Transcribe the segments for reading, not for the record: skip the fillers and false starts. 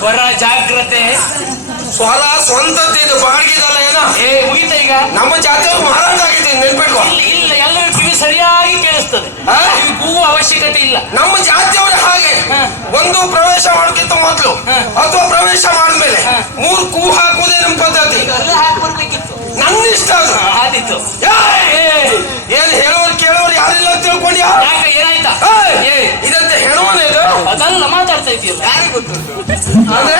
ಸ್ವರ ಜಾಗ್ರತೆ ಸ್ವರ ಸ್ವಂತದ್ದು ಇದು ಬಾಡಿಗೆದಲ್ಲ ಏನೋ ಮುಗಿತ ಈಗ ನಮ್ಮ ಜಾತಿ ಮಹಾರಾಜ ಆಗಿದ್ದೀನಿ ನೆನ್ಪಿಟ್ಕೊ. ಇಲ್ಲ ಎಲ್ಲರ ಕಿವಿ ಸರಿಯಾಗಿ ಕೇಳಿಸ್ತದೆ, ಕಿವಿ ಕೂಗುವ ಅವಶ್ಯಕತೆ ಇಲ್ಲ. ನಮ್ಮ ಜಾತಿಯವರು ಹಾಗೆ ಒಂದು ಪ್ರವೇಶ ಮಾಡೋಕ್ಕಿಂತ ಮೊದಲು ಅಥವಾ ಪ್ರವೇಶ ಮಾಡಿದ್ಮೇಲೆ 3 ಕೂ ಹಾಕುವುದೇ ನಮ್ಮ ಪದ್ಧತಿ. ನನ್ನ ಇಷ್ಟ ಅದು. ಆದಿತ್ತು ಏನ್ ಹೇಳೋರು ಕೇಳೋರು ಯಾರಿಲ್ಲ ಅಂತ ತಿಳ್ಕೊಂಡ್ಯಾ? ಯಾಕೆ ಏನಾಯ್ತಾ? ಇದಂತೆ ಹೇಳುವನೇ ಇದು ಅದಲ್ಲ ಮಾತಾಡ್ತಾ ಇದೆಯಲ್ಲ, ಯಾರಿಗೆ ಗೊತ್ತು ಅಂದ್ರೆ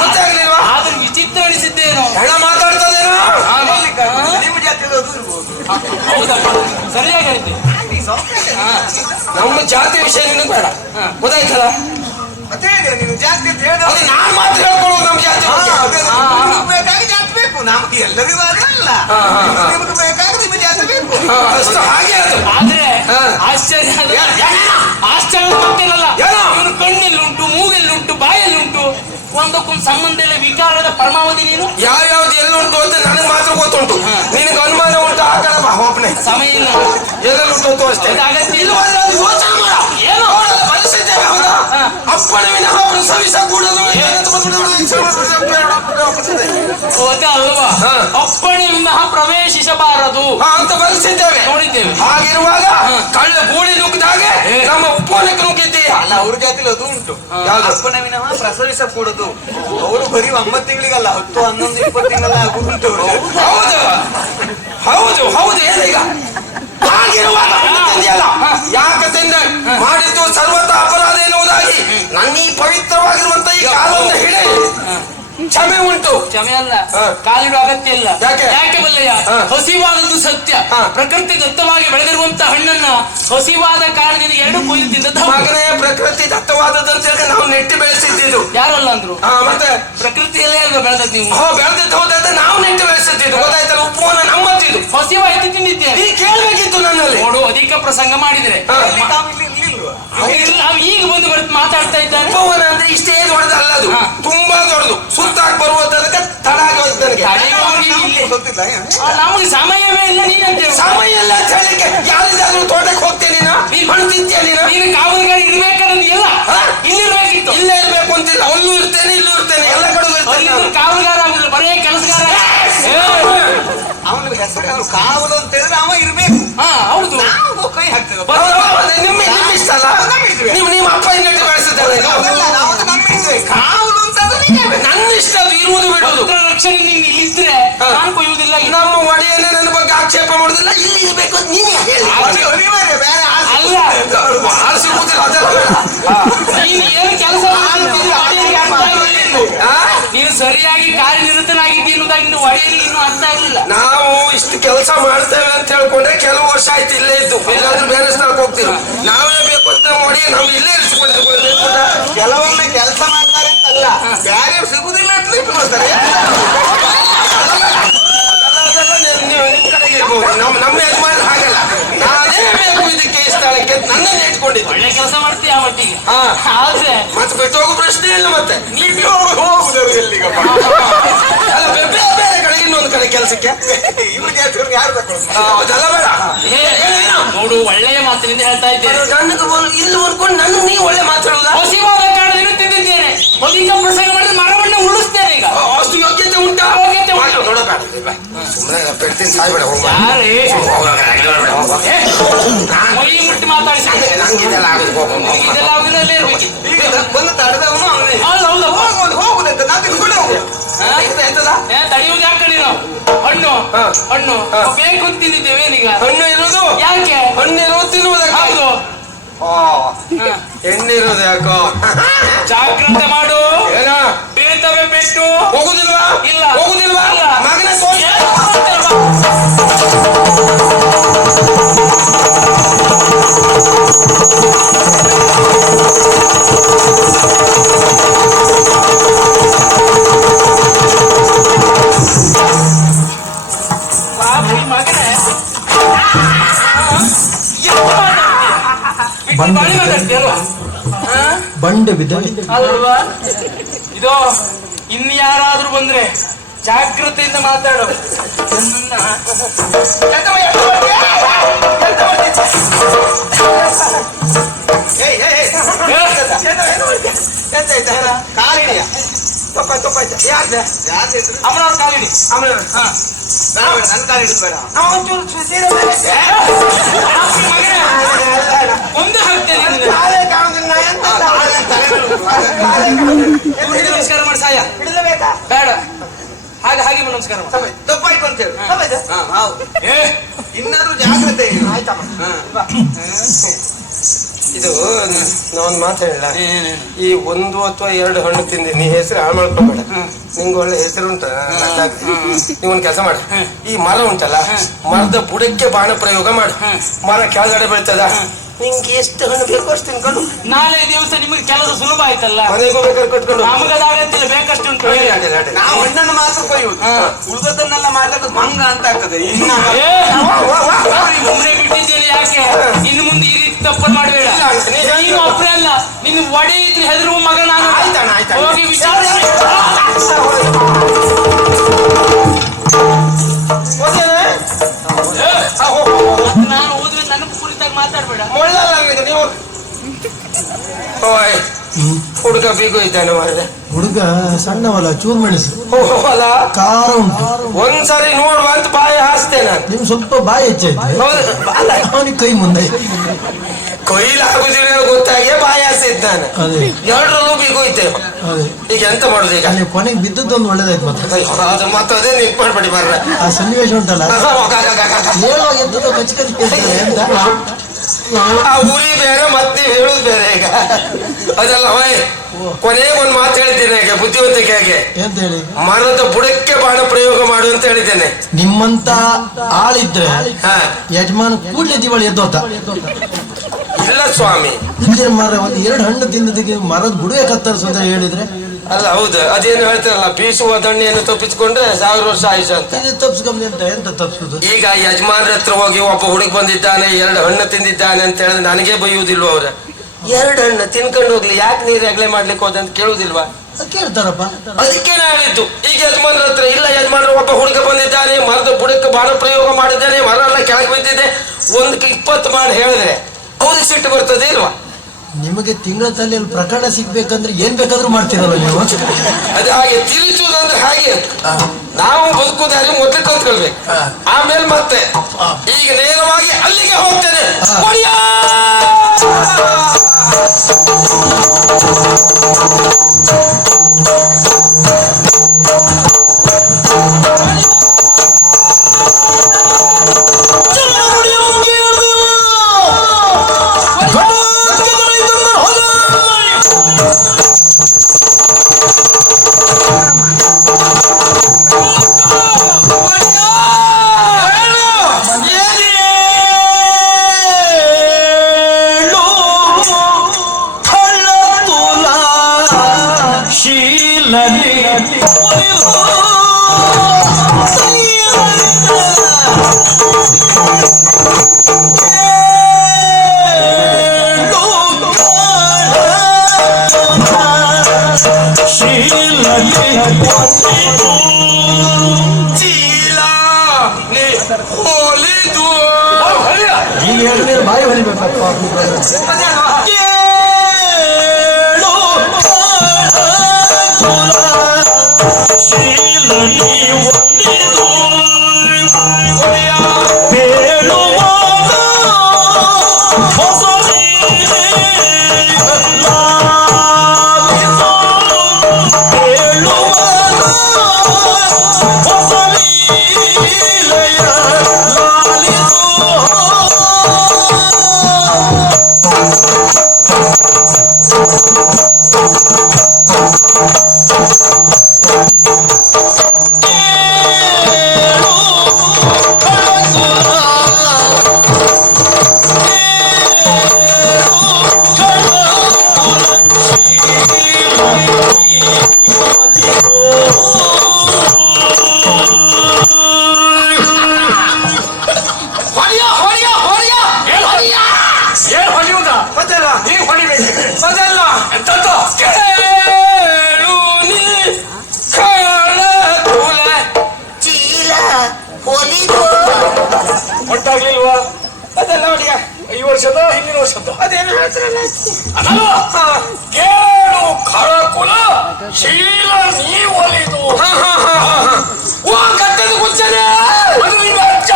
ಗೊತ್ತಾಗ್ಲಿಲ್ವಾ? ಆದ್ರೆ ವಿಚಿತ್ರ ಅನಿಸಿದ್ದೇನೋ. ಹೆಣ ಮಾತಾಡ್ತದೇನೋ. ನಿಮ್ಮ ಜಾತಿ ಹೌದಪ್ಪ, ಸರಿಯಾಗಿ ಹೇಳ್ತೀವಿ. ನಮ್ಮ ಜಾತಿ ವಿಷಯ ನಿನಗೆ ಬೇಡ, ಗೊತ್ತಾಯ್ತಲ್ಲ? ಮತ್ತೆ ನೀನು ಜಾತಿ ಅಂತ ಹೇಳ ಅದು ನಾನ್ ಮಾತ್ರ ಹೇಳ್ಕೊಳ್ಳೋದು ನಮ್ಮ ಜಾತಿ ಬೇಕಾಗಿ ಜಾತಿ ಬೇಕು, ನಮ್ಗೆ ಎಲ್ಲರಿಗೂ ಅದಲ್ಲ. ನಿಮ್ಗೆ ಬೇಕಾಗಿ ನಿಮ್ಮ ಜಾತಿ ಬೇಕು ಅಷ್ಟು ಹಾಗೆ ಅದು. ಆದ್ರೆ ಆಶ್ಚರ್ಯ ಆಶ್ಚರ್ಯ ಗೊತ್ತಿರಲ್ಲ. ಇವನು ಕಣ್ಣೆಲ್ಲುಂಟು, ಮೂಗೆಲ್ಲುಂಟು, ಬಾಯಲ್ಲುಂಟು, ಒಂದಕ್ಕೊಂದು ಸಂಬಂಧ ಇಲ್ಲ. ವಿಕಾರದ ಪರಮಾವಧಿ ನೀನು. ಯಾವ್ಯಾವ್ದು ಎಲ್ಲುಂಟು ಅಂತ ನನಗೆ ಮಾತ್ರ ಗೊತ್ತುಂಟು. ನಿನಗೆ ಅನುಮಾನ ಉಂಟು ಆ ಕಡೆ ಬಾ, ಒಬ್ಬನೇ ಸಮಯ ಇಲ್ಲ. ಎಲ್ಲೆಲ್ಲುಂಟು ಅಷ್ಟೇ. ಅಗತ್ಯ ಇಲ್ಲ. ಏನೋ ಬಳಸಿದ್ದೇವೆ ಹೌದಾ? ಅಪ್ಪನ ವಿನಃ ಪ್ರಸವಿಸ ಕೂಡದು ಅಲ್ವಾ? ಅಪ್ಪಣೆ ವಿನಃ ಪ್ರವೇಶಿಸಬಾರದು ಅಂತ ಬಳಸಿದ್ದೇವೆ, ನೋಡಿದ್ದೇವೆ. ಹಾಗಿರುವಾಗ ಕಳ್ಳ ಗೂಳಿ ನುಗ್ಗಿದಾಗೆ ನಮ್ಮ ಉಪವನಕ್ಕೆ ನುಗ್ಗಿದ್ದೀಯ. ಅಲ್ಲ, ಅವ್ರ ಜಾತಿಲಿ ಅದು ಉಂಟು. ಅಪ್ಪನ ವಿನಃ ಪ್ರಸವಿಸಕೂಡದು. ಅವರು ಬರೀ 9 ತಿಂಗಳಿಗಲ್ಲ, 10, 11, 20 ತಿಂಗಳ ಆಗುಂಟು. ಹೌದು ಹೌದು ಹೌದು. ಏನೀಗ ಹಾಗಿರುವಾಗ ಯಾಕಂದ್ರೆ ಮಾಡಿದ್ದು ಸರ್ವತ ಅಪರಾಧ ಎನ್ನುವುದಾಗಿ ನನ್ನ ಈ ಪವಿತ್ರವಾಗಿರುವಂತ ಈ ಕಾಲವನ್ನು ಹಿಡಿ ಕ್ಷಮೆ ಉಂಟು. ಕ್ಷಮೆ ಅಲ್ಲ, ಕಾಲಿಡುವ ಅಗತ್ಯ ಇಲ್ಲ. ಯಾಕೆ ಬಲ್ಲಯ್ಯ? ಹಸಿವಾದದ್ದು ಸತ್ಯ. ಪ್ರಕೃತಿ ದತ್ತವಾಗಿ ಬೆಳೆದಿರುವಂತ ಹಣ್ಣನ್ನ ಹಸಿವಾದ ಕಾರಣದಿಂದ 2 ಕೊಯ್ದು ತಿಂದದ್ದು ಮಗನೇ. ಪ್ರಕೃತಿ ದತ್ತವಾದದಂತ ನಾವು ನೆಟ್ಟಿ ಬೆಳೆಸಿದ್ದು ಯಾರಲ್ಲ ಅಂದ್ರು. ಮತ್ತೆ ಪ್ರಕೃತಿಯಲ್ಲೇ ಅಲ್ವಾ ಬೆಳೆದದ್ದು ನೀವು? ಬೆಳೆದಿದ್ದು ಹೌದಂತ ನಾವು ನೆಟ್ಟಿ ಬೆಳೆಸಿದ್ದು, ಗೊತ್ತಾಯ್ತಲ್ಲ? ಉಪವನ ನಮ್ಮತ್ತಿದ್ದು. ಹಸಿವಾಯ್ತು ತಿಂದಿದ್ದೇನೆ. ನೀ ಕೇಳಬೇಕಿತ್ತು ನನ್ನಲ್ಲಿ. ನೋಡು, ಅಧಿಕ ಪ್ರಸಂಗ ಮಾಡಿದ್ರೆ ಈಗ ಬಂದು ಮಾತಾಡ್ತಾ ಇದ್ದಾನೆ. ಉಪವನ ಅಂದ್ರೆ ಇಷ್ಟೇ ದೊಡ್ಡದಲ್ಲ, ಅದು ತುಂಬಾ ದೊಡ್ಡದು. ಸುತ್ತಾಕ್ ಬರುವುದಕ್ಕೆ ತಡ ಆಗೋಯ್ತು ನನಗೆ. ನಮಗೆ ಸಮಯವೇ ಇಲ್ಲ. ನೀನಂತ ಸಮಯ ಇಲ್ಲ ಅಂತ ಹೇಳಿಕ್ಕೆ ಯಾರಿಗಾದ್ರೂ ತೋಟಕ್ಕೆ ಹೋಗ್ತೇನೆ ಹಣ್ಣು ತಿಂತೀಯ ನೀನು ಕಾವಲುಗಾರಿ ಇರ್ಬೇಕಾದ್ರೆ ಎಲ್ಲ ಇಲ್ಲಿರ್ಬೇಕಿತ್ತು. ಇಲ್ಲೇ ಇರ್ಬೇಕು ಅಂತಿಲ್ಲ, ಅಲ್ಲೂ ಇರ್ತೇನೆ ಇಲ್ಲೂ ಇರ್ತೇನೆ, ಎಲ್ಲ ಕಡೆಗೂ ಇರ್ತೇನೆ. ಕಾವಲುಗಾರ ಆಗುದಿಲ್ಲ, ಬರೇ ಕೆಲಸಗಾರ. ಅವನ ಹೆಸರು ಕಾವಲು ಅಂತ ಹೇಳಿದ್ರೆ ಅವ ಇರ್ಬೇಕು. ಹೌದು, ನಾವು ಕೈ ಹಾಕ್ತೇವೆ. ನಿಮ್ಮ ಇಷ್ಟ ಅಲ್ಲ, ನಿಮ್ಮ ಅಪ್ಪ ಇನ್ನಟ್ಟು ಬೆಳೆಸಿದ್ದಾರೆ. ಕಾವಲು ಅಂತ ನನ್ನ ಇಷ್ಟ, ಅದು ಇರುವುದು ಬಿಡುವುದು. ರಕ್ಷಣೆ ನೀನು ಇಲ್ಲಿದ್ರೆ ನಾನು ಕೊಯ್ಯುವುದಿಲ್ಲ. ನಮ್ಮ ಒಡೆಯನ್ನೇ ನನ್ನ ಬಗ್ಗೆ ಆಕ್ಷೇಪ ಮಾಡುದಿಲ್ಲ. ಇಲ್ಲಿ ಇರ್ಬೇಕು ಅಂತ ನೀನೇ ಹೇಳಿ. ಅಲ್ಲ, ಆರಿಸುವುದಿಲ್ಲ, ಅದೆಲ್ಲ ಬೇಡ. ನೀನು ಏನು ಕೆಲಸ ನೀನು ಸರಿಯಾಗಿ ಕಾರ್ಯನಿರತನಾಗಿದ್ದಿ ಅನ್ನೋದಾಗಿ ನೀವು ಒಡೆಯಲಿಗೆ ಇನ್ನೂ ಅರ್ಥ ಆಗಲಿಲ್ಲ. ನಾವು ಇಷ್ಟು ಕೆಲಸ ಮಾಡ್ತೇವೆ ಅಂತ ಹೇಳ್ಕೊಂಡ್ರೆ ಕೆಲವು ವರ್ಷ ಆಯ್ತು ಇಲ್ಲೇ ಇದ್ದು, ಇಲ್ಲಾಂದ್ರೆ ಬೇರೆ ಸ್ಥಳಕ್ಕೆ ಹೋಗ್ತೀವಿ. ನಾವೇ ಬೇಕು ಅಂತ ಒಡೆಯ ನಾವು ಇಲ್ಲೇ ಇರಿಸಿಕೊಂಡಿರ್ಬೋದು. ಕೆಲವೊಮ್ಮೆ ಕೆಲಸ ಮಾಡ್ತಾರೆ ಅಂತಲ್ಲ, ಬ್ಯಾರೆ ಸಿಗುದಿಲ್ಲ ಅಂತ ಇಟ್ಕೊಳ್ತಾರೆ. ನಮ್ಮ ಯಜಮಾನ ಹಾಗಲ್ಲ, ನಾನೇ ಬೇಕು ಇದಕ್ಕೆ ಸ್ಥಳಕ್ಕೆ ನನ್ನನ್ನೇ ಇಟ್ಕೊಂಡಿದ್ದು. ಒಳ್ಳೆ ಕೆಲಸ ಮಾಡ್ತೀಯ ಆ ಮಟ್ಟಿಗೆ. ಆದ್ರೆ ಮತ್ತೆ ಬಿಟ್ಟು ಹೋಗೋ ಪ್ರಶ್ನೆ ಇಲ್ಲ. ಮತ್ತೆ ನೀವು ಹೋಗುದು ಎಲ್ಲಿಗಪ್ಪ? ಅಲ್ಲ, ಬೇರೆ ಬೇರೆ ಕಡೆಗೆ ಇನ್ನೊಂದು ಕಡೆ ಕೆಲಸಕ್ಕೆ ಇವ್ರಿಗೆ ಯಾರು ತಗೊಳ್ತಾರೆ? ಅದೆಲ್ಲ ಬೇಡ. ನೋಡು, ಒಳ್ಳೆಯ ಮಾತಿನಿಂದ ಹೇಳ್ತಾ ಇದ್ದೇನೆ. ನನಗೆ ಇಲ್ಲಿ ವರ್ಕೊಂಡು ನನ್ನ ನೀವು ಒಳ್ಳೆ ಮಾತಾಡುದ? ಹಸಿವಾದ ಕಾರಣದಿಂದ ತಿಂದಿದ್ದೇನೆ. ಅಧಿಕ ಪ್ರಸಂಗ ಮಾಡಿದ್ರೆ ಮರವನ್ನ ಉಳಿಸ್ತೇನೆ. ಈಗ ಅಷ್ಟು ಯೋಗ್ಯತೆ ಉಂಟಾ? ಯೋಗ್ಯತೆ ಉಂಟು. ನೋಡಬೇಡ, ಸುಮ್ಮನೆ ಪೆಡ್ತೀನಿ, ಸಾಯ್ಬೇಡ. ಮೈ ಮುಟ್ಟಿ ಮಾತಾಡಿಸಿ ನಂಗೆ ಇದೆಲ್ಲ ಆಗುದು. ಇದೆಲ್ಲ ಇರಬೇಕಿತ್ತು. ತಡೆಯುವುದು ಯಾಕಡೆ ನಾವು ಹಣ್ಣು ಹಾ. ಹಣ್ಣು ಹಾ. ಬೇಕು ಅಂತ ತಿಂದಿದ್ದೇವೆ ಏನೀಗ ಹಣ್ಣು ಇರುವುದು ಯಾಕೆ ಹಣ್ಣು ಇರುವುದು ತಿನ್ನುವುದಕ್ಕೆ ಹೌದು ಎಣ್ಣಿರುವುದು ಯಾಕೋ ಜಾಗ್ರತೆ ಮಾಡು ಏನ ಬೀಳ್ತವೆ ಪೆಟ್ಟು ಹೋಗುದಿಲ್ವಾ ಇಲ್ಲ ಹೋಗುದಿಲ್ವಾ ಇಲ್ಲ. ಮಗನೇ ಏನು ಮಾಡ್ತೀರಪ್ಪ? ಪಾಪಿ ಮಗನೇ ಎಷ್ಟು ಮಾತಾಡ್ತೀಯ? ಬಿಟ್ಟು ಬಾಳಿ ಮಾತಾಡ್ತೀಯಲ್ವಾ? ಹಾ? ಬಂಡೆ ಬಿದ್ದ ಅಲ್ವಾ ಇದು ಇನ್ಯಾರಾದ್ರೂ ಬಂದ್ರೆ ಜಾಗ್ರತೆಯಿಂದ ಮಾತಾಡು ನನ್ನನ್ನ ಕಾಲಿಡಿಯ ಅಮ್ಮನವ್ರ ಕಾಲಿಡಿ ಹಾ. ನನ್ ಕಾಲಿಡಿದ್ ಬೇಡ ಪಾಪಿ ಮಗನೇ, ಒಂದು ಹಾಕ್ತೇನೆ ನಿನಗೆ. ಸೂರ್ಯಗೆ ನಮಸ್ಕಾರ ಮಾಡಿ ಸಾಯ ಬೇಡ ಹಾಗೆ ಹಾಗೆ ನಮಸ್ಕಾರ ಮಾಡು. ತಪ್ಪಾಯ್ತು ಅಂತ ಹೇಳಿ ಹೌದು ಏ ಇನ್ನಾದ್ರೂ ಜಾಗ್ರತೆ ಇದು ನಾನ್ ಮಾತಾಡಿಲ್ಲ ಈ ಒಂದು ಅಥವಾ ಎರಡು ಹಣ್ಣು ತಿಂದಿ ನೀ ಹೆಸರು ಹಾಳು ಮಾಡ್ಕೋಬೇಡ ನಿಂಗೆ ಒಳ್ಳೆ ಹೆಸರು ಉಂಟ ನೀವೊಂದು ಕೆಲಸ ಮಾಡು ಈ ಮರ ಉಂಟಲ್ಲ ಮರದ ಬುಡಕ್ಕೆ ಬಾಣ ಪ್ರಯೋಗ ಮಾಡು ಮರ ಕೆಳಗಡೆ ಬೀಳ್ತದ ನಿಂಗೆ ಎಷ್ಟು ಹಣ್ಣು ಬೇಕೋ ಅಷ್ಟು ತಿನ್ಕೊಂಡು ನಾಳೆ ದಿವಸ ನಿಮಗೆ ಕೆಲಸ ಸುಲಭ ಆಯ್ತಲ್ಲ ಮನೆಗೂ ಬೇಕಾದ್ರೆ ಕಟ್ಕೊಂಡು ನಮಗದಾಗತ್ತಿಲ್ಲ ಬೇಕಷ್ಟು ಉಂಟು ನಾವು ಹಣ್ಣನ್ನು ಮಾತ್ರ ಕೊಯ್ಯುವುದು ಉಳಿದದನ್ನೆಲ್ಲ ಮಾಡಿದ್ರೆ ಭಂಗ ಅಂತ ಆಗ್ತದೆ ಇನ್ನು ಏ, ಒಮ್ಮೆ ಬಿಟ್ಟಿದ್ದೇನೆ ಯಾಕೆ ಇನ್ನು ಮುಂದೆ ಈ ರೀತಿ ತಪ್ಪನ್ನು ಮಾಡಬೇಡ ನೀನು ಒಬ್ಬರೇ ಅಲ್ಲ ನಿನ್ನ ಒಡೆ ಇದ್ರೆ ಹೆದರುವ ಮಗ ನಾನು ಆಯ್ತಣ್ಣ, ಆಯ್ತಣ್ಣ. ಹೋಗಿ ವಿಚಾರಿಸಿ ಮತ್ತೆ ನಾನು ಓದುವೆ ನನ್ನ ಕುರಿತಾಗಿ ಮಾತಾಡ್ಬೇಡ ನೀವು ಓಯ್ ಹುಡುಗ ಬೀಗು ಇದ್ದಾನೆ ಮಾರ್ರೆ ಹುಡುಗ ಸಣ್ಣವಲ್ಲ ಚೂರ್ ಮೆಣಸು ಅಲ್ಲ ಖಾರ ಉಂಟು ಒಂದ್ಸರಿ ನೋಡುವ ಅಂತ ಬಾಯಿ ಹಾಸ್ತೆ ನಾನು ನಿಮ್ ಸ್ವಲ್ಪ ಬಾಯಿ ಹೆಚ್ಚಾಯ್ತು ಹೌದು ಅಲ್ಲ ಅವನಿಗೆ ಕೈ ಮುಂದೆ ಕೊಯ್ಲಾಗುದಿಲ್ಲ ಗೊತ್ತಾಗಿ ಬಾಯಿ ಹಾಸ್ತೆ ಇದ್ದಾನೆ ಅದೇ ಎರಡರಲ್ಲೂ ಬೀಗು ಇದ್ದೇವೆ ಅದೇ ಈಗ ಎಂತ ಮಾಡುದು ಈಗ ಅಲ್ಲಿ ಕೊನೆಗೆ ಬಿದ್ದದ್ದೊಂದು ಒಳ್ಳೇದಾಯ್ತು ಮತ್ತೆ ಅದು ಮತ್ತದೇ ನಿಂತ್ ಮಾಡ್ಬೇಡಿ ಮಾರ್ರೆ ಆ ಸನ್ನಿವೇಶ ಉಂಟಲ್ಲ ಹೇಳುವಾಗ ಎಂತದೋ ಕಚ್ಚಿ ಕಚ್ಚಿ ಕೇಳ್ತಾರೆ ಅಂತ ಆ ಊರಿ ಬೇರೆ ಮತ್ತೆ ನೀವು ಹೇಳುದು ಬೇರೆ ಈಗ ಅದಲ್ಲ ಹೋಯ್ ಕೊನೆಗೆ ಒಂದು ಮಾತು ಹೇಳಿದ್ದೇನೆ ಈಗ ಬುದ್ಧಿವಂತಿಕೆಗೆ ಎಂತ ಹೇಳಿ ಮರದ ಬುಡಕ್ಕೆ ಬಾಣ ಪ್ರಯೋಗ ಮಾಡು ಅಂತ ಹೇಳಿದ್ದೇನೆ ನಿಮ್ಮಂತ ಆಳಿದ್ರೆ ಹಾ ಯಜಮಾನ ಕೂಡ್ಲೆ ದಿವಾಳಿ ಎದ್ದೋತ ಇಲ್ಲ ಸ್ವಾಮಿ ಇದ್ರೆ ಮರ ಒಂದು ಎರಡು ಹಣ್ಣು ತಿಂದದಿಗೆ ಮರದ ಬುಡುವೆ ಕತ್ತರಿಸು ಅಂತ ಹೇಳಿದ್ರೆ ಅಲ್ಲ ಹೌದು ಅದೇನು ಹೇಳ್ತಾರಲ್ಲ ಬೀಸುವ ದಣ್ಣೆಯನ್ನು ತಪ್ಪಿಸ್ಕೊಂಡ್ರೆ 1000 ವರ್ಷ ಆಯುಷ ಅಂತ ಇದು ತಪ್ಸ್ಕೊಂಬಿ ಅಂತ ಎಂತ ತಪ್ಸುದು ಈಗ ಯಜಮಾನ್ರ ಹತ್ರ ಹೋಗಿ ಒಬ್ಬ ಹುಡುಗ ಬಂದಿದ್ದಾನೆ 2 ಹಣ್ಣು ತಿಂದಿದ್ದಾನೆ ಅಂತ ಹೇಳಿದ್ರೆ ನನಗೆ ಬೈಯುವುದಿಲ್ವ ಅವ್ರ 2 ಹಣ್ಣು ತಿನ್ಕೊಂಡು ಹೋಗ್ಲಿ ಯಾಕೆ ನೀರು ಹೆಗ್ಲೆ ಮಾಡ್ಲಿಕ್ಕೆ ಹೋದ ಅಂತ ಕೇಳುವುದಿಲ್ವಾ ಕೇಳ್ತಾರಪ್ಪ ಅದಕ್ಕೆ ನಾನು ಹೇಳಿದ್ದು ಈಗ ಯಜಮಾನ್ರ ಹತ್ರ ಇಲ್ಲ ಯಜಮಾನ್ರ ಒಬ್ಬ ಹುಡುಗ ಬಂದಿದ್ದಾನೆ ಮರದ ಬುಡಕ್ಕೆ ಬಾಣ ಪ್ರಯೋಗ ಮಾಡಿದ್ದಾನೆ ಮರ ಎಲ್ಲ ಕೆಳಗೆ ಬಿದ್ದಿದೆ 120 ಮಾಡಿ ಹೇಳಿದ್ರೆ ಅವ್ರಿಗೆ ಸಿಟ್ಟು ಬರ್ತದೆ ಇಲ್ವಾ ನಿಮಗೆ ತಿಂಗಳ ತಲೆಯಲ್ಲಿ ಪ್ರಕರಣ ಸಿಗ್ಬೇಕಂದ್ರೆ ಏನ್ ಬೇಕಾದ್ರೂ ಮಾಡ್ತೀರಲ್ಲ ನೀವು ಅದು ಹಾಗೆ ತಿರುಚುವುದಂದ್ರೆ ಹಾಗೆ ನಾವು ಬದುಕುದಾರಿ ಮೊದಲು ಕಲ್ತ್ಕೊಳ್ಬೇಕು ಆಮೇಲೆ ಮತ್ತೆ ಈಗ ನೇರವಾಗಿ ಅಲ್ಲಿಗೆ ಹೋಗ್ತೇನೆ ಹೊಡಿಯಾ! ಈಗ ಹೇಳಿದ್ರೆ ಬಾಯಿ ಹೊಲಿಬೇಕಪ್ಪ ಒಟ್ಟಾಗ್ಲಿಲ್ವಾ? ಅದೆಲ್ಲ ಹೊಡಿಯ ಈ ವರ್ಷದ ಹಿಂದಿನ ವರ್ಷದ ಅದೇನು ಹೇಳ್ತಾರಲ್ಲ ಕೇಳು ಖರಕುಲ ಶೀಲ ನೀ ಒಲಿದು ಓ ಕಟ್ಟದ ಕುಚ್ಚನೆ ಅಚ್ಚ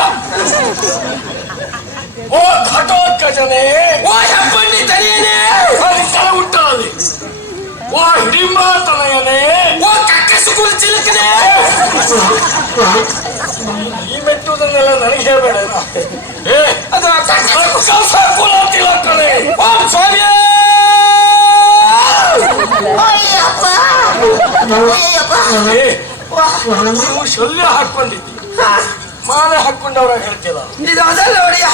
ಓ ಘಟೋತ್ಕಜನೆ ಓ ಹೆಬ್ಬಣ್ಣಿ ತನೆಯನೆ ತಲೆ ಹುಟ್ಟಾದೆ ಓ ಹಿಡಿಂಬ ತನಯನೆ ಓ ಕಕ್ಕಸು ಕುಲ್ಚಿಲಕನೆ ಈ ಮೆಟ್ಟುವುದನ್ನೆಲ್ಲ ನನಗೆ ಹೇಳಬೇಡ ಅದು ಕುಲ ತಿಲಕನೆ ಓಂ ಸ್ವಾಮಿ ನೀವು ಶಲ್ಯ ಹಾಕೊಂಡಿದ್ದಿ ಮಾಲೆ ಹಾಕೊಂಡವ್ರಾಗ ಹೇಳ್ತಿಲ್ಲ ಇದು ಅದಲ್ಲ ಒಡೆಯ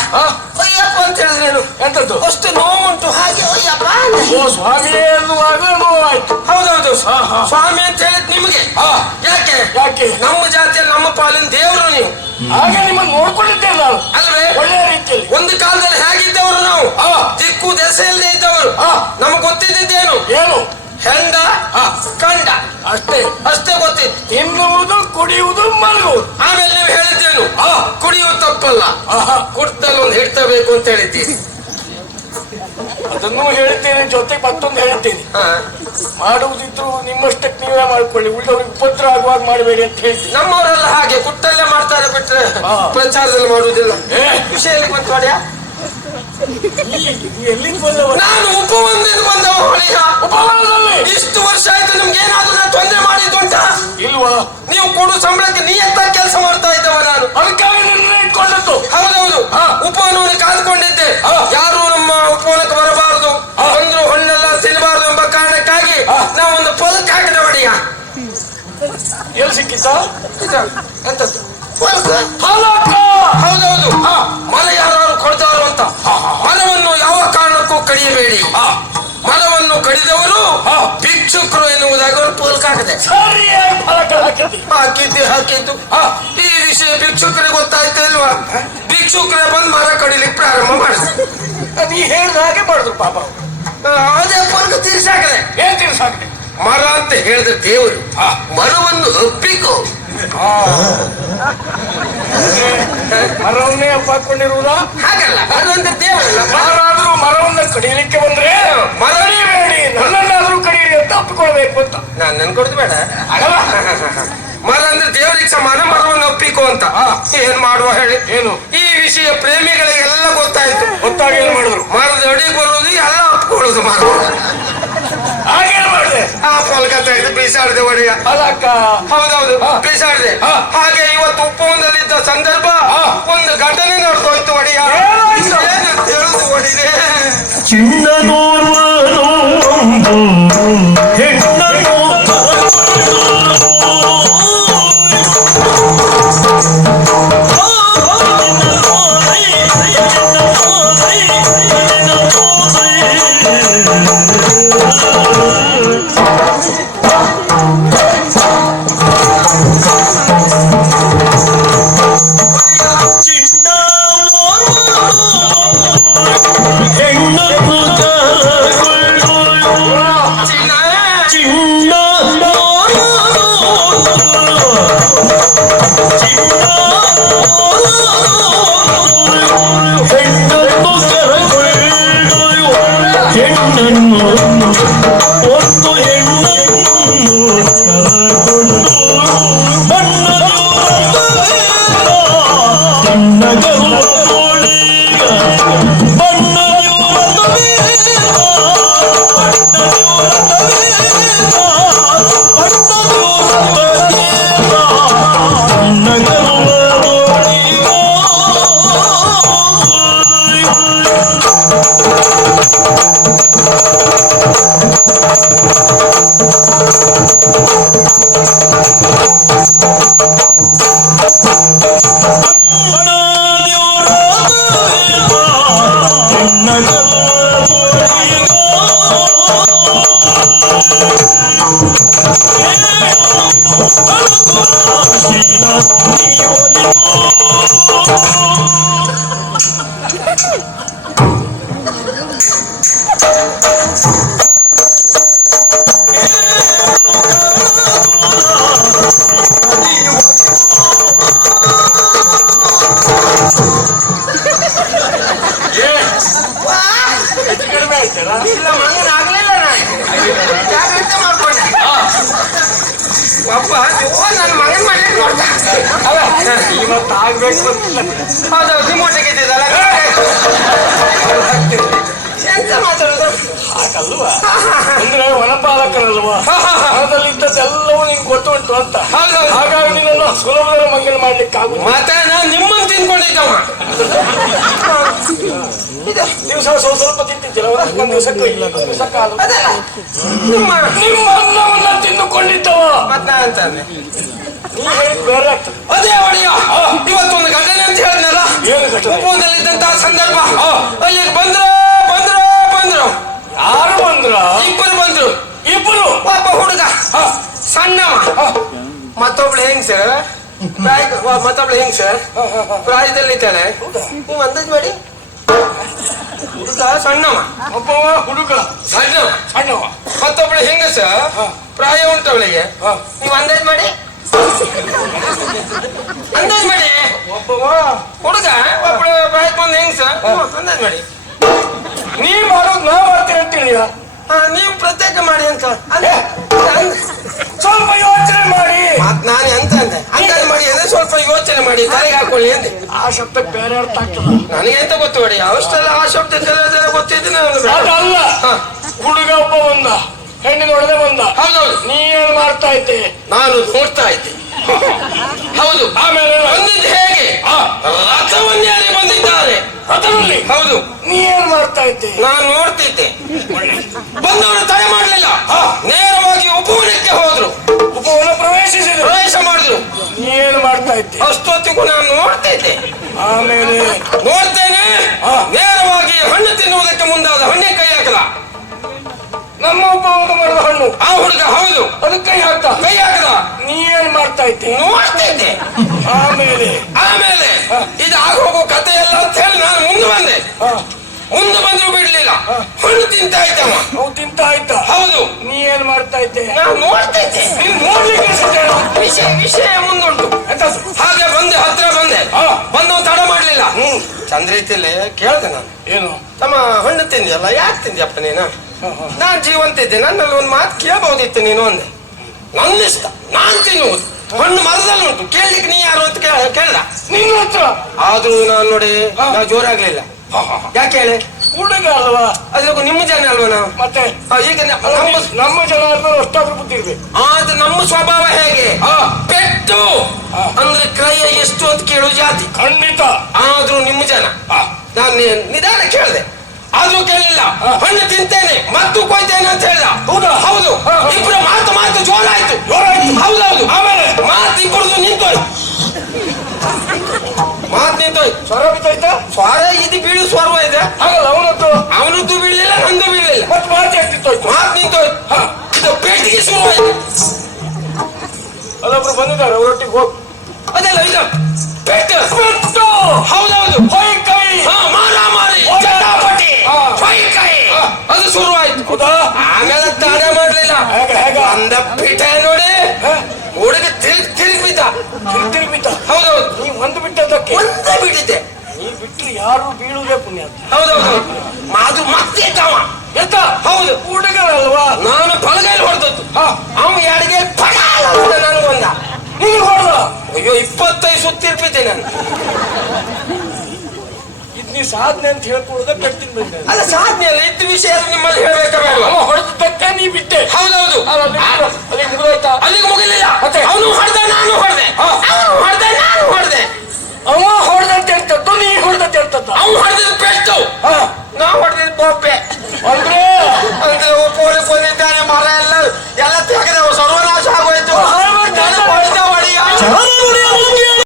ಅಯ್ಯಪ್ಪ ಅಂತ ಹೇಳಿದ್ರೇನು ಎಂತದ್ದು ಅಷ್ಟು ನೋವುಂಟು ಹಾಗೆ ಅಯ್ಯಪ್ಪ ಓ ಸ್ವಾಮಿ ಎನ್ನುವಾಗ ನೋವಾಯ್ತು ಹೌದೌದು ಸ್ವಾಮಿ ಅಂತ ಹೇಳಿದ್ ನಿಮಗೆ ಯಾಕೆ ಯಾಕೆ ನಮ್ಮ ಜಾತಿಯಲ್ಲಿ ನಮ್ಮ ಪಾಲಿನ ದೇವರು ನೀವು ಹಾಗೆ ನಿಮ್ಮನ್ನು ನೋಡ್ಕೊಂಡಿದ್ದೇವೆ ನಾವು ಅಲ್ವೇ ಒಳ್ಳೆಯ ರೀತಿಯಲ್ಲಿ ಒಂದು ಕಾಲದಲ್ಲಿ ಹೇಗಿದ್ದವರು ನಾವು ದಿಕ್ಕು ದೆಸೆ ಇಲ್ಲದೆ ಇದ್ದವರು ನಮಗೆ ಗೊತ್ತಿದ್ದೇನು ಏನು ಹೆಂಡ ಕಂಡ ಅಷ್ಟೇ ಅಷ್ಟೇ ಗೊತ್ತಿತ್ತು ತಿನ್ನುವುದು ಕುಡಿಯುವುದು ಮಲಗುವುದು ಆಮೇಲೆ ನೀವು ಹೇಳಿದ್ದೇನು ಕುಡಿಯುವುದು ತಪ್ಪಲ್ಲ ಕುಡ್ದಲ್ಲಿ ಒಂದು ಹಿಡ್ತಬೇಕು ಅಂತ ಹೇಳಿದ್ದೀನಿ ಅದನ್ನು ಹೇಳ್ತೇನೆ ಜೊತೆಗೆ ಮತ್ತೊಂದು ಹೇಳ್ತೀನಿ ಮಾಡುವುದಿದ್ರು ನಿಮ್ಮಷ್ಟಕ್ಕೆ ನೀವೇ ಮಾಡ್ಕೊಳ್ಳಿ ಉಳಿದವ್ರಿಗೆ ಉಪದ್ರ ಆಗುವಾಗ ಮಾಡಬೇಡಿ ಅಂತ ಹೇಳ್ತೀನಿ ನಮ್ಮವರೆಲ್ಲ ಹಾಗೆ ಕುಟ್ಟಲ್ಲೇ ಮಾಡ್ತಾರೆ ಬಿಟ್ರೆ ಪ್ರಚಾರದಲ್ಲಿ ಮಾಡುವುದಿಲ್ಲ ವಿಷಯ ಎಲ್ಲಿ ಬಂತು ಹೊಡೆಯ ಎಲ್ಲಿಂದ ಬಂದವ ನಾನು ಉಪವನದಿಂದ ಬಂದವ ಹೊಳೆಯ ಉಪವನದಲ್ಲಿ ಇಷ್ಟು ವರ್ಷ ಆಯ್ತು ನಿಮ್ಗೆ ಏನಾದ್ರೂ ನಾನು ತೊಂದರೆ ಮಾಡಿದ್ದುಂಟ ಇಲ್ವಾ ನೀವು ಕೊಡು ಸಂಬಳಕ್ಕೆ ನೀ ಎಂತ ಕೆಲಸ ಮಾಡ್ತಾ ಇದ್ದವ ನಾನು ಅದಕ್ಕಾಗಿ ಇಟ್ಕೊಂಡದ್ದು ಹೌದೌದು ಉಪವನವನ್ನು ಕಾದುಕೊಂಡಿದ್ದೆ ಯಾರು ನಮ್ಮ ಉಪವನಕ್ಕೆ ಬರಬಾರದು ಬಂದ್ರು ಹಣ್ಣೆಲ್ಲ ತಿನ್ನಬಾರದು ಎಂಬ ಕಾರಣಕ್ಕಾಗಿ ನಾವೊಂದು ಪದಕ್ಕೆ ಹಾಕಿದ ಹೊಡೆಯ ಎಲ್ಲಿ ಸಿಕ್ಕಿತ್ತ ಎಂತದ್ದು ಹೌದೌದು ಮರ ಯಾರು ಕೊಡ್ತಾರೋ ಅಂತ ಮರವನ್ನು ಯಾವ ಕಾರಣಕ್ಕೂ ಕಡಿಯಬೇಡಿ ಮರವನ್ನು ಕಡಿದವರು ಭಿಕ್ಷುಕರು ಎನ್ನುವುದಾಗ ಅವರು ಪೋಲ್ಕ್ ಹಾಕಿದೆ ಹಾಕಿದ್ದು ಈ ವಿಷಯ ಭಿಕ್ಷುಕರಿಗೆ ಗೊತ್ತಾಯ್ತಾ ಇಲ್ವಾ ಭಿಕ್ಷುಕರೇ ಬಂದು ಮರ ಕಡಿಲಿಕ್ಕೆ ಪ್ರಾರಂಭ ಮಾಡಿದ್ರು ನೀ ಹೇಳಿದ ಹಾಗೆ ಮಾಡಿದ್ರು ಪಾಪ ಅದೇ ಪೋಲ್ಕ್ ತೀರ್ಸಾಕದೆ ಏನ್ ತೀರ್ಸಾಕದೆ ಮರ ಅಂತ ಹೇಳಿದ್ರೆ ದೇವರು ಮರವನ್ನು ಒಪ್ಪಿಕೋ ಮರವನ್ನೇ ಹಾಕೊಂಡಿರುವುದಾ ಹಾಗಲ್ಲ ಮರವಂತ ದೇವರಲ್ಲ ಯಾರಾದ್ರೂ ಮರವನ್ನ ಕಡಿಯಲಿಕ್ಕೆ ಬಂದ್ರೆ ಮರಬೇಡಿ ನನ್ನನ್ನಾದ್ರೂ ಕಡಿಯಿರಿ ಅಂತ ಒಪ್ಪಿಕೊಳ್ಬೇಕು ಅಂತ ನಾನು ನನ್ಕೊಡ್ದು ಬೇಡ ಆಗಲ್ಲ ಮರ ಅಂದ್ರೆ ದೇವರಿಗೆ ಸಮಾನ ಮರವನ್ನು ಒಪ್ಪಿಕೋ ಅಂತ ಏನ್ ಮಾಡುವ ಹೇಳಿ ಏನು ಈ ವಿಷಯ ಪ್ರೇಮಿಗಳಿಗೆಲ್ಲ ಗೊತ್ತಾಯ್ತು ಗೊತ್ತಾಗಿ ಏನ್ ಮಾಡಿದ್ರು ಮರದ ಅಡಿಗೆ ಬರುವುದು ಎಲ್ಲ ಒಪ್ಕೊಳ್ಳೋದು ಮರ ಹಾಗೇನ್ ಮಾಡಿದೆ ಕೋಲ್ಕತ್ತಾ ಇದ್ದು ಬೀಸಾಡಿದೆ ಒಡೆಯ ಅದಕ್ಕ ಹೌದೌದು ಬೀಸಾಡಿದೆ ಹಾಗೆ ಇವತ್ತು ಉಪವನದಲ್ಲಿದ್ದ ಸಂದರ್ಭ ಒಂದು ಘಟನೆ ನಡೆದೋಯ್ತು ಒಡೆಯ ಹೇಳುದು ಒಡಿದೆ ಇಲ್ಲ ಮಗನ ಆಗ್ಲಿಲ್ಲ ನಾನು ಜಾಗ್ರತೆ ಮಾಡ್ಕೊಂಡೆ ಒಬ್ಬ ನನ್ನ ಮಗನ್ ಮಾಡ್ಲಿಕ್ಕೆ ನೋಡ್ದ ಇವತ್ತು ಆಗ್ಬೇಕು ಹೌದೌದು ರಿಮೋಟಿಗೆ ಇದ್ದಿದ್ದಲ್ಲ ಎಂತ ಮಾತಾಡೋದು ಹಾಗಲ್ವಾ ಅಂದ್ರೆ ವನಪಾಲಕರಲ್ವಾ ಅದರಲ್ಲಿದ್ದದ್ದೆಲ್ಲವೂ ನಿಂಗೆ ಗೊತ್ತುಂಟು ಅಂತ ಹಾಗಾಗಿ ನಿನ್ನನ್ನು ಸುಲಭದಲ್ಲಿ ಮಂಗನ ಮಾಡ್ಲಿಕ್ಕೆ ಆಗುದು ಮತ್ತೆ ನಾನು ನಿಮ್ಮನ್ನು ತಿನ್ಕೊಂಡಿದ್ದವ ದಿವಸ ಸ್ವಲ್ಪ ತಿಂತಿದ್ದಿಲ್ಲ ಒಂದು ದಿವಸಕ್ಕೂ ಇಲ್ಲ ಒಂದು ದಿವಸ ಕಾಲು ನಿಮ್ಮ ಅನ್ನವನ್ನ ತಿಂದುಕೊಂಡಿದ್ದವ ಮತ್ತೆ ಅಂತಂದೆ ನೀ ಹೇಳಿದ್ ಬೇರೆ ಆಗ್ತದೆ ಅದೇ ಒಡೆಯ ಇವತ್ತೊಂದು ಘಟನೆ ಅಂತ ಹೇಳಿದ್ನಲ್ಲ ಏನು ಘಟನೆ ಉಪವನದಲ್ಲಿದ್ದಂತಹ ಸಂದರ್ಭ ಅಲ್ಲಿಗೆ ಬಂದ್ರು ಯಾರು ಬಂದ್ರ ಇಬ್ಬರು ಬಂದ್ರು ಇಬ್ಬರು ಒಬ್ಬ ಹುಡುಗ ಸಣ್ಣವ ಮತ್ತೊಬ್ಳು ಹೆಂಗ್ಸ ಮತ್ತೊಬ್ಳು ಹೆಂಗ್ಸ ಪ್ರಾಯದಲ್ಲಿದ್ದಾಳೆ ನೀವು ಅಂದಾಜ್ ಮಾಡಿ ಹುಡುಗ ಸಣ್ಣವ ಒಬ್ಬವ ಹುಡುಗ ಸಣ್ಣವ ಮತ್ತೊಬ್ಳು ಹೆಂಗಸ ಪ್ರಾಯ ಉಂಟವಳಿಗೆ ನೀವು ಅಂದಾಜ್ ಮಾಡಿ ಒಬ್ಬವ ಹುಡುಗ ಒಬ್ಬಳು ಪ್ರಾಯಕ್ಕೆ ಬಂದು ಹೆಂಗಸ ಅಂದಾಜ್ ಮಾಡಿ ನೀ ಮಾಡೋದು ನಾ ಮಾಡ್ತೀನಿ ಅಂತೇಳಿಯ ನೀವು ಪ್ರತ್ಯೇಕ ಮಾಡಿ ಅಂತ ಸ್ವಲ್ಪ ಯೋಚನೆ ಮಾಡಿ ಮತ್ ನಾನು ಎಂತ ಅಂದೆ ಅಂದಾಜ್ ಮಾಡಿ ಅಂದ್ರೆ ಸ್ವಲ್ಪ ಯೋಚನೆ ಮಾಡಿ ತಲೆಗೆ ಹಾಕೊಳ್ಳಿ ಅಂದೆ ಆ ಶಬ್ದಕ್ಕೆ ಬೇರೆ ಅರ್ಥ ಆಗ್ತದೆ ನನಗೆ ಎಂತ ಗೊತ್ತು ಹೊಡಿ ಅವಷ್ಟೆಲ್ಲ ಆ ಶಬ್ದ ಗೊತ್ತಿದ್ದು ಅದಲ್ಲ ಹುಡುಗ ಒಬ್ಬ ಬಂದ ಹೆಣ್ಣಿನ ಒಳಗೆ ಬಂದ ಹೌದೌದು ನೀ ಏನ್ ಮಾಡ್ತಾ ಇದ್ದೆ ನಾನು ನೋಡ್ತಾ ಇದ್ದೆ ಹೌದು ಆಮೇಲೆ ಬಂದಿದ್ದು ಹೇಗೆ ರಥವನ್ಯಾರೆ ಬಂದಿದ್ದಾರೆ ರಥದಲ್ಲಿ ಹೌದು ನೀ ಏನ್ ಮಾಡ್ತಾ ಇದ್ದೆ ನಾನು ನೋಡ್ತಿದ್ದೆ ಬಂದವರು ತಡೆ ಮಾಡಲಿಲ್ಲ ನೇರವಾಗಿ ಉಪವನಕ್ಕೆ ಹೋದ್ರು ಉಪವನ ಪ್ರವೇಶ ಮಾಡಿದ್ರು ನೀ ಏನ್ ಮಾಡ್ತಾ ಇದ್ದೆ ಅಷ್ಟೊತ್ತಿಗೂ ನಾನು ನೋಡ್ತಾ ಇದ್ದೆ ಆಮೇಲೆ ನೋಡ್ತೇನೆ ನೇರವಾಗಿ ಹಣ್ಣು ತಿನ್ನುವುದಕ್ಕೆ ಮುಂದಾದ ಹಣ್ಣೆ ಕೈ ಹಾಕಲ ನಮ್ಮ ಉಪವನ ಮರದ ಹಣ್ಣು ಆ ಹುಡುಗ ಹೌದು ಅದಕ್ಕೆ ಕೈ ಹಾಕದ ನೀ ಏನ್ ಮಾಡ್ತಾ ಇದ್ದೆ ನೋಡ್ತಾ ಇದ್ದೆ ಆಮೇಲೆ ಇದು ಆಗೋಗೋ ಕತೆ ಎಲ್ಲ ಅಂತ ಹೇಳಿ ನಾನು ಮುಂದೆ ಬಂದ್ರು ಬಿಡ್ಲಿಲ್ಲ ಹಣ್ಣು ತಿಂತಾ ಇದ್ದವ ಅವು ತಿಂತಾ ಇದ್ದ ಹೌದು ನೀ ಏನ್ ಮಾಡ್ತಾ ಇದ್ದೆ ನಾನು ನೋಡ್ತಾ ಇದ್ದೆ ನೀನ್ ನೋಡ್ಲಿಕ್ಕೆ ವಿಷಯ ಮುಂದುಂಟು ಹಾಗೆ ಹತ್ರ ಬಂದೆ ಬಂದವು ತಡ ಮಾಡ್ಲಿಲ್ಲ ಚಂದ್ರೀತಿಯಲ್ಲಿ ಕೇಳ್ದೆ ನಾನು ಏನು ತಮ್ಮ ಹಣ್ಣು ತಿಂದಿಯಲ್ಲ ಯಾಕೆ ತಿಂದಿಯಪ್ಪ ನೀನು ನಾನ್ ಜೀವಂತ ಇದ್ದೆ ನನ್ನಲ್ಲಿ ಒಂದು ಮಾತು ಕೇಳಬಹುದಿತ್ತು ನೀನು ಅಂದೆ ನನ್ನ ಇಷ್ಟ ನಾನ್ ತಿನ್ನುವುದು ಹಣ್ಣು ಮರದಲ್ಲಿ ಉಂಟು ಕೇಳಲಿಕ್ಕೆ ನೀ ಯಾರು ಅಂತ ಕೇಳ್ದ ನಿನ್ನ ಹತ್ರ ಆದ್ರೂ ನಾನು ನೋಡಿ ನಾವು ಜೋರಾಗ್ಲಿಲ್ಲ ಯಾಕೆ ಹೇಳಿ ಹುಡುಗ ಅಲ್ವಾ ಅದ್ರಾಗೂ ನಿಮ್ಮ ಜನ ಅಲ್ವಾ ನಾವು ಮತ್ತೆ ಈಗ ನಮ್ಮ ಜನ ಅಷ್ಟಾದ್ರೂ ಬುದ್ಧಿ ಇರ್ಬೇಕು ಆದ್ರೆ ನಮ್ಮ ಸ್ವಭಾವ ಹೇಗೆ ಪೆಟ್ಟು ಅಂದ್ರೆ ಕ್ರಯ ಎಷ್ಟು ಅಂತ ಕೇಳುವ ಜಾತಿ ಖಂಡಿತ ಆದ್ರೂ ನಿಮ್ಮ ಜನ ನಾನು ನಿಧಾನ ಕೇಳಿದೆ ಆದ್ರೂ ಕೇಳಲಿಲ್ಲ ಹಣ್ಣು ತಿಂತೇನೆ ಮತ್ತು ಕೊಯ್ತೇನೆ ಅಂತ ಹೇಳ್ದ ಹೌದು ಇಬ್ರು ಮಾತು ಜೋರಾಯ್ತು ಹೌದೌದು ಆಮೇಲೆ ಮಾತು ಇಬ್ಬರದು ನಿಂತೋಯ್ತು ಸ್ವರ ಬಿದ್ದಾಯ್ತಾ ಸ್ವರ ಇದು ಬೀಳು ಸ್ವರ್ವ ಇದೆ ಹಾಗಲ್ಲ ಅವನದ್ದು ಬೀಳಲಿಲ್ಲ ನಂದು ಬೀಳಲಿಲ್ಲ ಮತ್ತೆ ಮಾತು ಆಗ್ತಿತ್ತೋಯ್ತು ಮಾತು ನಿಂತೋಯ್ತು ಇದು ಪೇಟಿಗೆ ಶುರುವಾಯ್ತು ಅಲ್ಲೊಬ್ರು ಬಂದಿದ್ದಾರೆ ಅವರೊಟ್ಟಿಗೆ ಹೋಗಿ ಅದೆಲ್ಲ ಇದು ಪೆಟ್ಟು ಹೌದೌದು ಹೊಯ್ಕೈ ಮಾರಾಮಾರಿ ಚಟಾಪಟಿ ಹೊಯ್ಕೈ ಅದು ಶುರುವಾಯ್ತು ಹೌದಾ ಆಮೇಲೆ ತಡ ಮಾಡ್ಲಿಲ್ಲ ಅಂದ ಪಿಠ ನೋಡಿ ಹುಡುಗ ತಿರುಗಿ ಬಿದ್ದ ಹೌದೌದು ನೀವು ಒಂದು ಬಿಟ್ಟದಕ್ಕೆ ಒಂದೇ ಬಿಟ್ಟಿದ್ದೆ ನೀ ಬಿಟ್ಟು ಯಾರು ಬೀಳುವುದೇ ಪುಣ್ಯ ಹೌದೌದು ಅದು ಮತ್ತೆ ಎತ್ತ ಹೌದು ಹುಡುಗರಲ್ವಾ ನಾನು ಬಲಗೈಲಿ ಹೊಡೆದದ್ದು ಅವ ಎಡಗೆ ನನಗೊಂದ ನೀವು ಹೊಡೆದ ಅಯ್ಯೋ 25 ಸುತ್ತಿರ್ಬಿದ್ದೆ ನಾನು ಇದು ನೀವು ಸಾಧನೆ ಅಂತ ಹೇಳ್ಕೊಳ್ಳೋದ ಕಟ್ಟಿನ ಬಂದ ಅಲ್ಲ ಸಾಧನೆ ಅಲ್ಲ ಇದ್ದ ವಿಷಯ ನಿಮ್ಮಲ್ಲಿ ಹೇಳ್ಬೇಕಾ ಬೇಡ ಹೊಡೆದಕ್ಕ ನೀ ಬಿಟ್ಟೆ ಹೌದೌದು